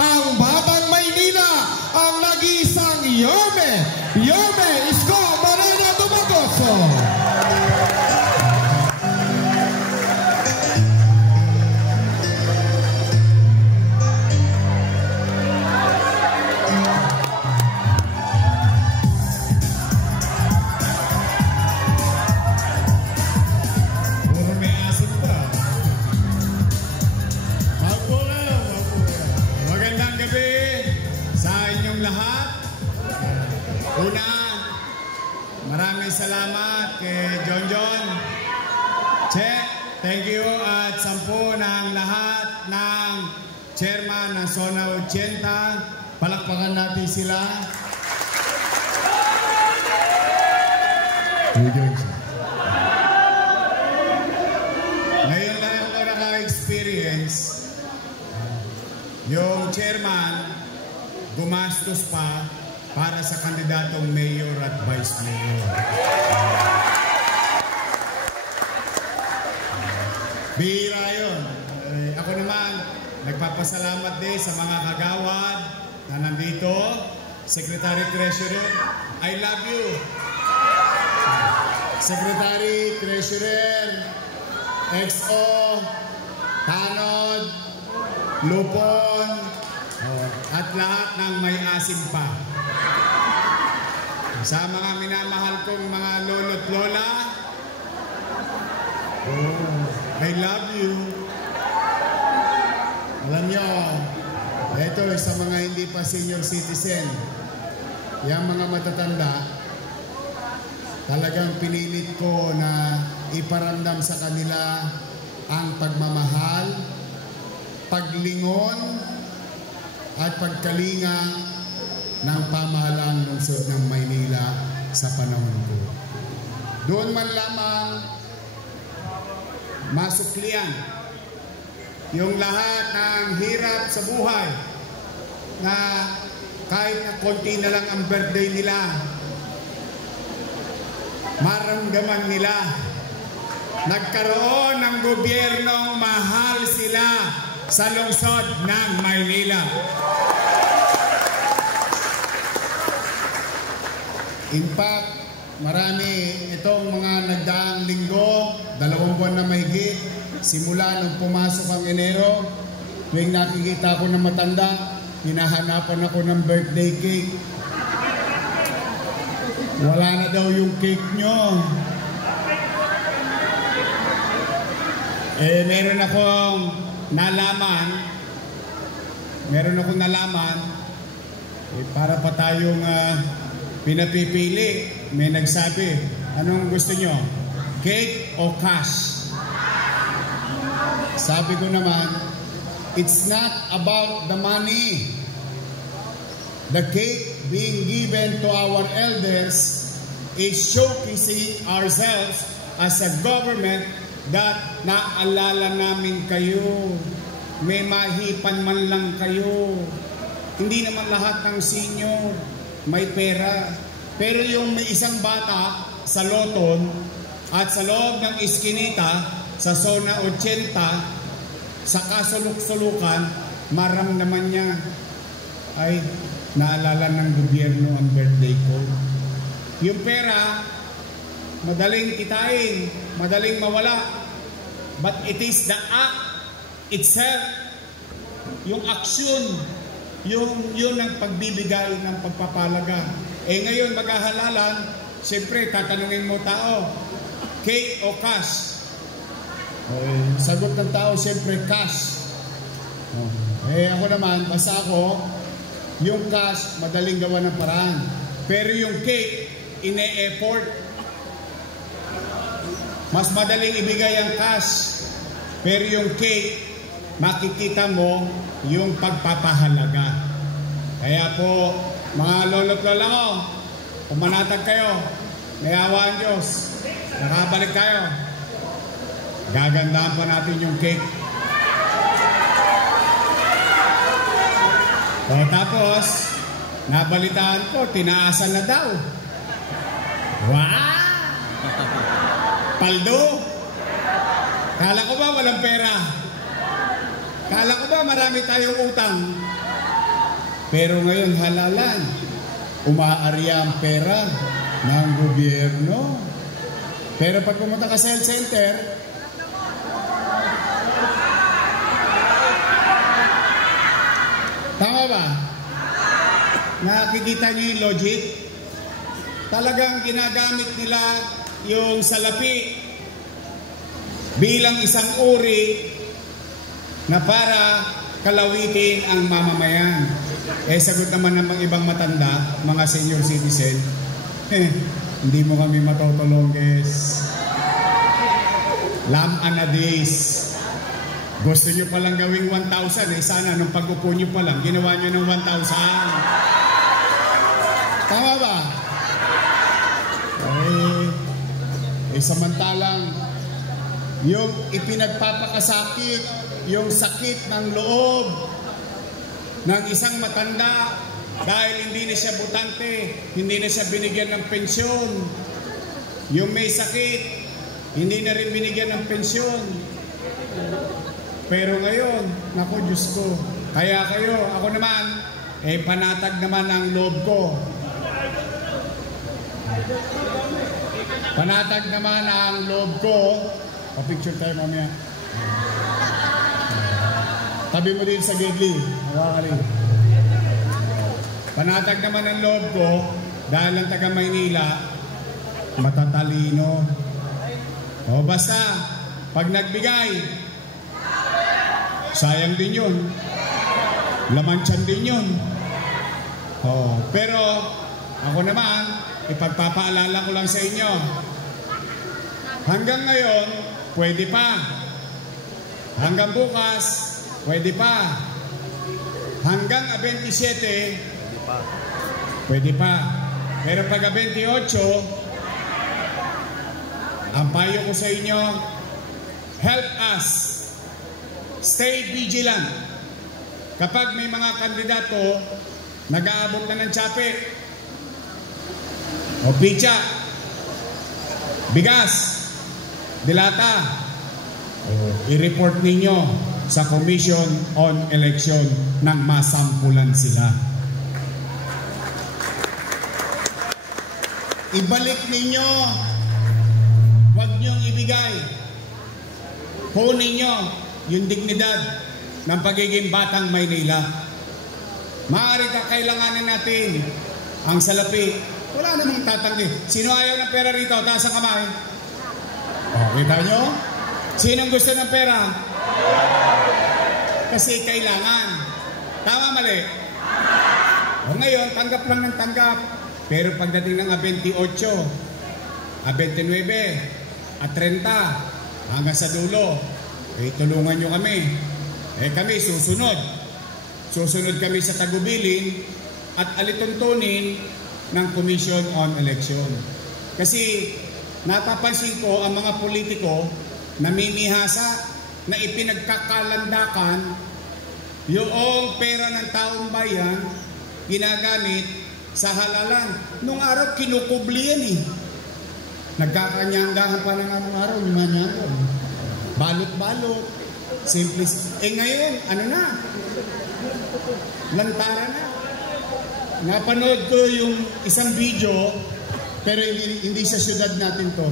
Ang Batang Maynila, ang nag-iisang Yorme Isko Moreno Dumagoso. Maraming salamat kay John. Che, thank you at 10 ng lahat ng chairman ng Zona 80. Palakpakan natin sila. Ngayon lang ako naka-experience yung chairman gumastos pa para sa kandidatong mayor at vice mayor. Bihira yun. Ako naman, nagpapasalamat din sa mga kagawad na nandito. Secretary Treasurer, I love you. Secretary Treasurer, XO, Tanod, Lupon, at lahat ng may asim pa. Sa mga minamahal kong mga lolo't lola, I love you. Alam nyo, ito sa mga hindi pa senior citizen, yung mga matatanda, talagang pinilit ko na iparamdam sa kanila ang pagmamahal, paglingon, at pagkalinga ng pamahalang lungsod ng Maynila sa panahon ko. Doon man lamang masuklian yung lahat ng hirap sa buhay na kahit na konti na lang ang birthday nila, maramdaman nila nagkaroon ng gobyernong mahal sila sa lungsod ng Maynila. In fact, marami itong mga nagdaang linggo, 2 buwan na mahigit, simula nung pumasok ang Enero, tuwing nakikita ko ng matanda, hinahanapan ako ng birthday cake. Wala na daw yung cake nyo. Meron akong nalaman, para pa tayong pinapipili. May nagsabi, anong gusto nyo? Cake o cash? Sabi ko naman, it's not about the money. The cake being given to our elders is showcasing ourselves as a government that naalala namin kayo. May mahipan man lang kayo. Hindi naman lahat ng senior may pera. Pero yung may isang bata sa Loton at sa loob ng Iskinita, sa Zona 80, sa kasuluk-sulukan, maramdaman niya, ay, naalala ng gobyerno ang birthday ko. Yung pera, madaling kitain, madaling mawala. But it is the act itself, yung aksyon, yun ang pagbibigay ng pagpapalaga. Ngayon maghahalalan, siyempre tatanungin mo tao, cake o cash? Sagot ng tao, siyempre cash. Ako naman, basta ako, yung cash, madaling gawa ng paraan. Pero yung cake, ine-effort. Mas madaling ibigay ang cash. Pero yung cake, makikita mo yung pagpapahalaga. Kaya po, mga lolo't lola ko, pumanatag kayo, may awa ang Diyos, nakabalik tayo. Gagandahan pa natin yung cake. Tapos, nabalitaan ko, tinaasan na daw. Wow! Paldo! Kala ko ba walang pera? Kala ko ba marami tayong utang? Pero ngayon halalan, umaarya ang pera ng gobyerno. Pero pag pumunta ka sa health center, tama ba? Nakikita niyo yung logic? Talagang ginagamit nila yung salapi bilang isang uri na para kalawitin ang mamamayan. Sagot naman ng mga ibang matanda, mga senior citizen, hindi mo kami matutulong, guys. Lam-anadis. Gusto nyo palang gawing 1,000, sana nung pag-upo nyo palang, ginawa nyo ng 1,000. Tama ba? Samantalang, yung ipinagpapakasakit, yung sakit ng loob ng isang matanda dahil hindi na siya butante, hindi na siya binigyan ng pensyon. Yung may sakit, hindi na rin binigyan ng pensyon. Pero ngayon, naku Diyos ko, kaya kayo, ako naman, panatag naman ang loob ko. Panatag naman ang loob ko. Pa-picture tayo mamaya. Tabi mo din sa Gedli. Panatag naman ang loob ko dahil ang taga Maynila matatalino. Basta pag nagbigay, sayang din yun. Laman-tiyan din yun. Pero ako naman, ipagpapaalala ko lang sa inyo, hanggang ngayon, pwede pa. Hanggang bukas, pwede pa. Hanggang 27, pwede pa. Pero pag 28, ang payo ko sa inyo, help us. Stay vigilant. Kapag may mga kandidato, nag-aabot na ng tsape, o picha, bigas, dilata, i-report ninyo sa Commission on Election nang masampulan sila. Ibalik ninyo, huwag niyong ibigay. Kunin niyo yung dignidad ng pagiging batang Maynila. Maaari kakailanganin natin ang salapi. Wala namang tatanggi. Sino ayaw ng pera rito? Taas ang kamay. Kita nyo? Sinong gusto ng pera? Kasi kailangan. Tama, mali? Ngayon, tanggap lang ng tanggap. Pero pagdating ng 28, 29, at 30, hanggang sa dulo, tulungan nyo kami. Kami susunod. Susunod kami sa tagubilin at alituntunin ng Commission on Election. Kasi napapansin ko ang mga politiko namimihasa na ipinagkakalandakan yung pera ng taong bayan ginagamit sa halalan. Nung araw kinukubli yan Nagkakanyangahan pa na nga nung araw, balot-balot, simple. Ngayon, ano na? Lantara na. Napanood ko yung isang video, pero hindi sa syudad natin to.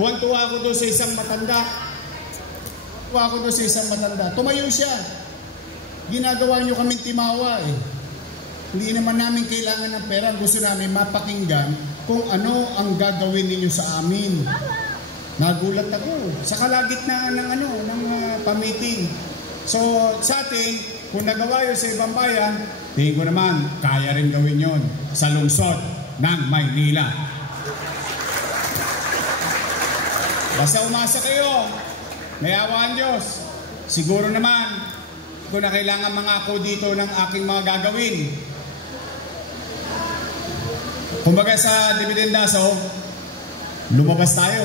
Tuwan-tuwa ako doon sa isang matanda. Tumayo siya. Ginagawa nyo kaming timawa Hindi naman namin kailangan ng pera. Gusto namin mapakinggan kung ano ang gagawin ninyo sa amin. Nagulat ako. Sa kalagitnaan ng pamiting. So, sa atin, kung nagawa yun sa ibang bayan, tingin ko naman, kaya rin gawin yon sa lungsod ng Maynila. Basta umasa kayo, may awa ang Diyos. Siguro naman, kung na kailangan mga ako dito ng aking mga gagawin. Kumbaga sa dividendaso, lumabas tayo.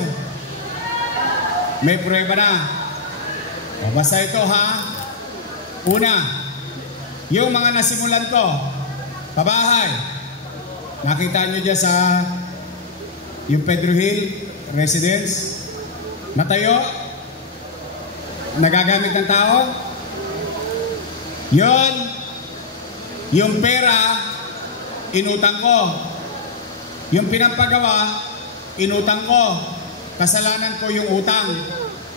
May prueba na. Basta ito Una, yung mga nasimulan ko, pabahay. Nakita nyo dyan sa yung Pedro Hill Residence. Natayo, nagagamit ng tao. Yon, yung pera, inutang ko. Yung pinampagawa, inutang ko. Kasalanan ko yung utang.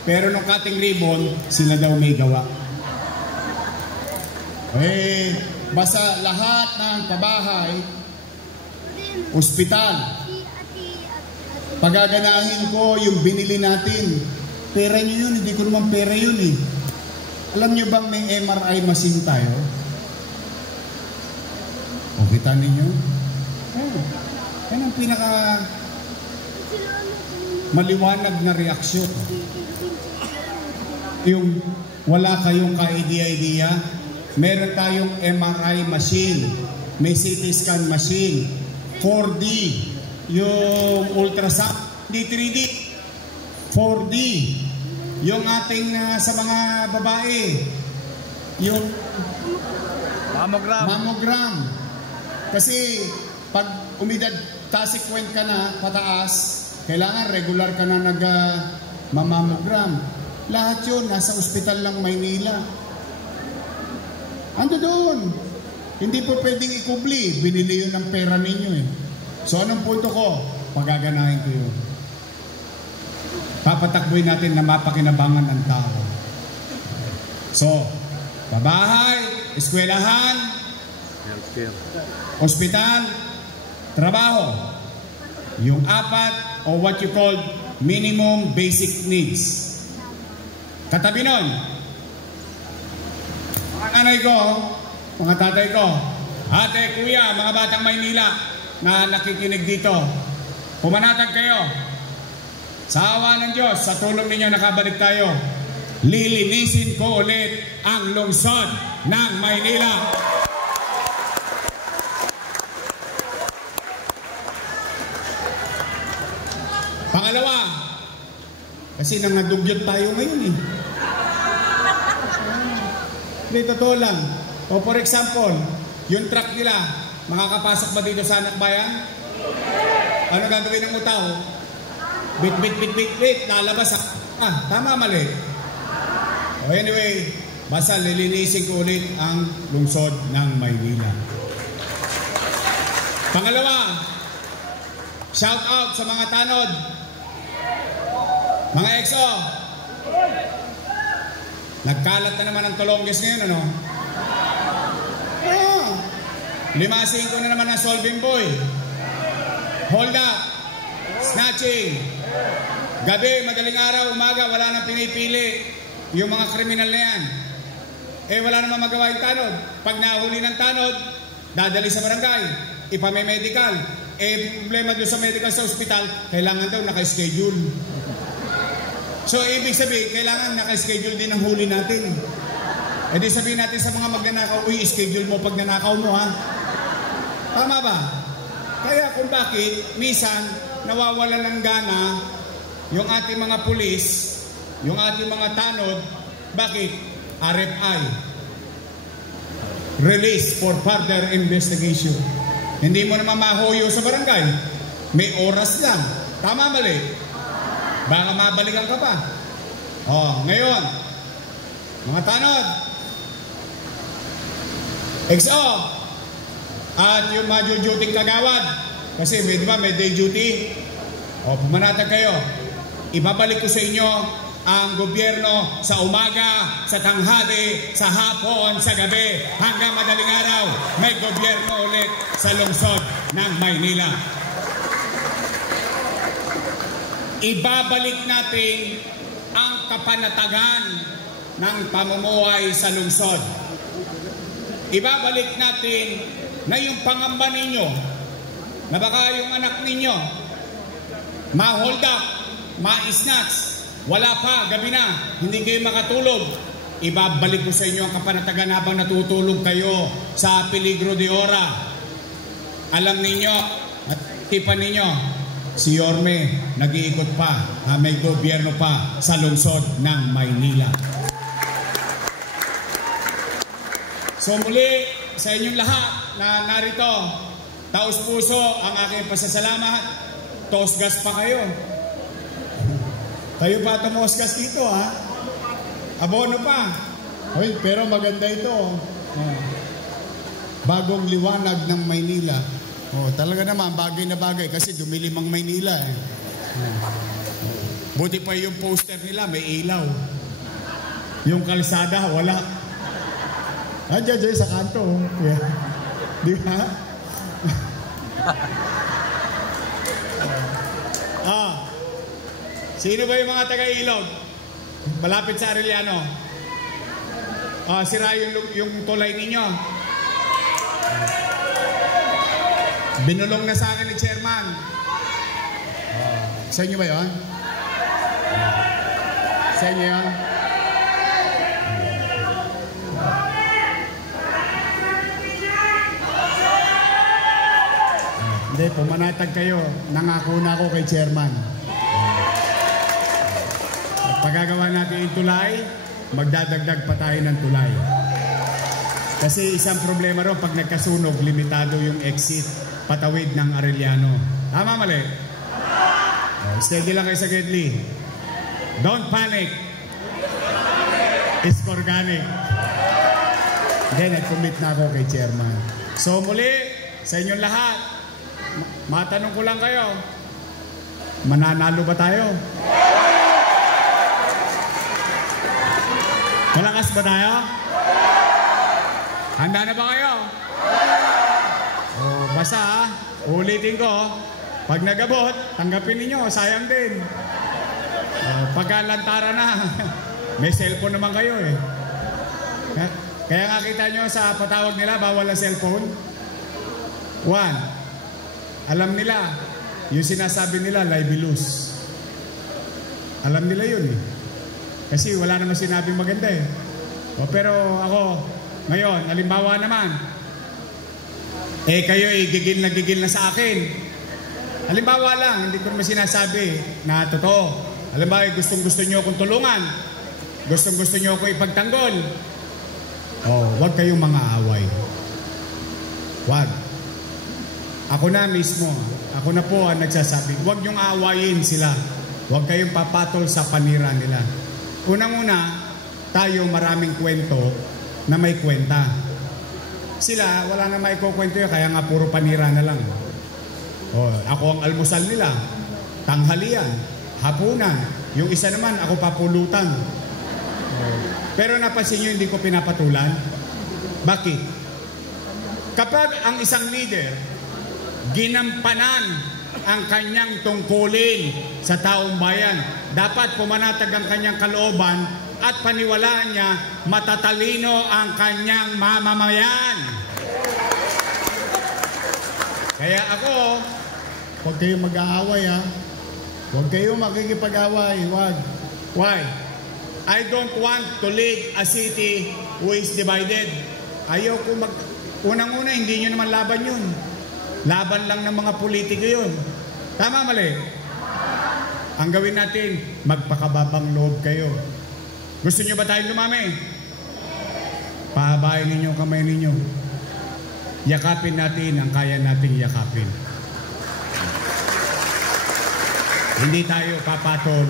Pero nung cutting ribbon, sila daw may gawa. Basta lahat ng pabahay, ospital, pagaganahin ko yung binili natin. Pera nyo yun, hindi ko naman pera yun eh. Alam nyo bang may MRI machine tayo? O kita ninyo? Yan ang pinaka maliwanag na reaksyon. Yung wala kayong ka-idea-idea, meron tayong MRI machine, may CT scan machine, 4D, yung ultrasound, di 3D, 4D, yung ating sa mga babae, yung mammogram. Kasi pag umidad tasikwent ka na pataas, kailangan regular ka na nag-mammogram. Lahat yun, nasa ospital lang Maynila. Ando doon. Hindi po pwedeng ikubli. Binili yun ng pera ninyo eh. So anong punto ko? Pagaganahin ko yun. Papatakboy natin na mapakinabangan ng tao. So, pabahay, eskwelahan, ospital, trabaho. Yung apat o what you call minimum basic needs. Katabi nun, mga nanay ko, mga tatay ko, ate, kuya, mga batang Maynila na nakikinig dito, pumanatag kayo. Sa awa ng Diyos, sa tulong ninyo nakabalik tayo. Lilinisin ko ulit ang lungsod ng Maynila. Pangalawa, kasi nangadugyot tayo ngayon eh. Hindi, totoo lang. O for example, yung truck nila, makakapasok ba dito sa Anak Bayan? Ano gagawin ng utaw? Bit, lalabas. Tama, mali. O anyway, basta lilinisin ko ulit ang lungsod ng Maynila. Pangalawa, shout out sa mga tanod. Mga EXO, nagkalat na naman ang Tolonges ngayon, ano? Limasin ko na naman ang solving boy. Hold up, snatching. Gabi, madaling araw, umaga, wala nang pinipili yung mga kriminal na yan. Wala namang magawa yung tanod. Pag nahuli ng tanod, dadali sa barangay, ipamemedical. Problema doon sa medical sa ospital, kailangan daw naka-schedule. So, ibig sabihin, kailangan naka-schedule din ang huli natin. Di sabihin natin sa mga magnanakaw, uy, schedule mo pag nanakaw mo, ha? Tama ba? Kaya kung bakit, minsan, nawawala ng gana yung ating mga pulis, yung ating mga tanod, bakit? RFI. Release for further investigation. Hindi mo naman mahuyo sa barangay. May oras lang. Tama, mali? Baka mabalikan ka pa. Ngayon, mga tanod, XO, at yung mga duty kagawad, kasi di ba, may day duty. Pumanatag kayo. Ibabalik ko sa inyo ang gobyerno sa umaga, sa tanghali, sa hapon, sa gabi, hanggang madaling araw, may gobyerno ulit sa lungsod ng Maynila. Ibabalik natin ang kapanatagan ng pamumuhay sa lungsod. Ibabalik natin na yung pangamba ninyo, na baka yung anak ninyo, ma-hold up, ma-snatch, wala pa, gabi na, hindi kayo makatulog. Ibabalik ko sa inyo ang kapanatagan habang natutulog kayo sa peligro de ora. Alam ninyo at tipan ninyo, si Yorme nag-iikot pa, may gobyerno pa sa lungsod ng Maynila. So muli, sa inyong lahat na narito, taos puso ang aking pasasalamat. Tosgas pa kayo. Kayo pa tumosgas dito, ha? Abono pa. Pero maganda ito. Oh. Bagong liwanag ng Maynila. Oh, talaga naman, bagay na bagay kasi dumilim ang Maynila. Eh. Buti pa yung poster nila, may ilaw. Yung kalsada, wala. Diyan sa kanto. Yeah. Di ba? Sino ba yung mga taga-Ilog? Malapit sa Arellano. Sira yung tulay ninyo. Binulong na sa akin ni Chairman. Sa inyo ba yun? Sa inyo yun? Hindi, pumanatag kayo. Nangako na ako kay Chairman. Pagagawa natin yung tulay, magdadagdag pa tayo ng tulay. Kasi isang problema ron, pag nagkasunog, limitado yung exit patawid ng Arellano. Tama, mali? Steady lang kayo sa Gedli. Don't panic. It's organic. Then, nag-commit na ako kay Chairman. So muli, sa inyong lahat, matanong ko lang kayo, mananalo ba tayo? Malakas ba tayo? Handa na ba kayo? Basta ulitin ko, pag nagabot, tanggapin ninyo, sayang din. Pagkalantara na, may cellphone naman kayo eh. Kaya nga kita nyo sa patawag nila, bawal ang cellphone. 1, alam nila, yung sinasabi nila, libelous. Alam nila yun eh. Kasi wala naman sinabing maganda eh. Pero ako, ngayon, halimbawa naman, kayo gigil na sa akin. Halimbawa lang, hindi ko naman sinasabi na totoo. Halimbawa, gustong-gusto nyo akong tulungan. Gustong-gusto nyo ako ipagtanggol. Huwag kayong mga away. Huwag. Ako na mismo, ako na po ang nagsasabi, huwag nyong awayin sila. Huwag kayong papatol sa panira nila. Unang-una, tayo maraming kwento na may kwenta. Sila, wala na may kukwento yun, kaya nga puro panira na lang. Ako ang almusal nila, tanghalian, hapunan. Yung isa naman, ako papulutan. Pero napansin nyo, hindi ko pinapatulan. Bakit? Kapag ang isang leader, ginampanan ang kanyang tungkulin sa taong bayan, dapat pumanatag ang kanyang kalooban at paniwalaan niya, matatalino ang kanyang mamamayan. Kaya ako, huwag kayong mag-aaway ha. Huwag kayong makikipag-away. Huwag. Why? I don't want to lead a city who is divided. Ayaw ko unang-una, hindi nyo naman laban yun. Laban lang ng mga politiko yun. Tama, mali? Ang gawin natin, magpakababang loob kayo. Gusto nyo ba tayong lumami? Pahabain ninyo ang kamay ninyo. Yakapin natin ang kaya nating yakapin. Hindi tayo papatol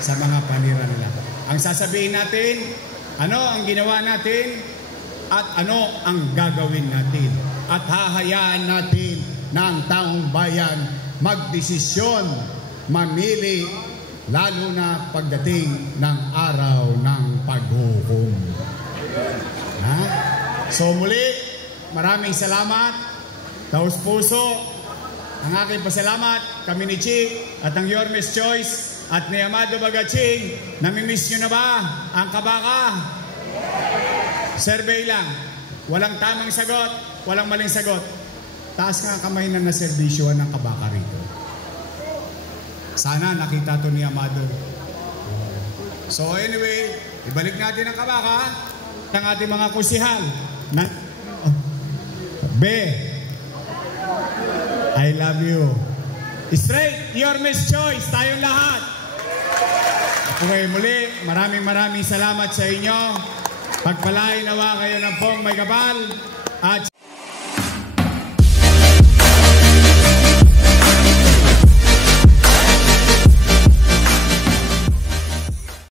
sa mga panira nila. Ang sasabihin natin, ano ang ginawa natin at ano ang gagawin natin. At hahayaan natin ng taong bayan magdesisyon, mamili, lalo na pagdating ng araw ng paghukom. So muli, maraming salamat. Taos puso, ang aking pasalamat, kami ni Chi at ang Yormes Choice at ni Amado Bagaching. Namimiss nyo na ba ang kabaka? Survey lang. Walang tamang sagot, walang maling sagot. Taas nga kamay na naservisyoan ng kabaka rito. Sana nakita to ni Amado. So anyway, ibalik natin ang kabaka ng ating mga kusihal. I love you. Straight, Yormes Choice, tayong lahat. Okay, muli, maraming salamat sa inyo. Pagpalain nawa kayo ng pong may kapal. At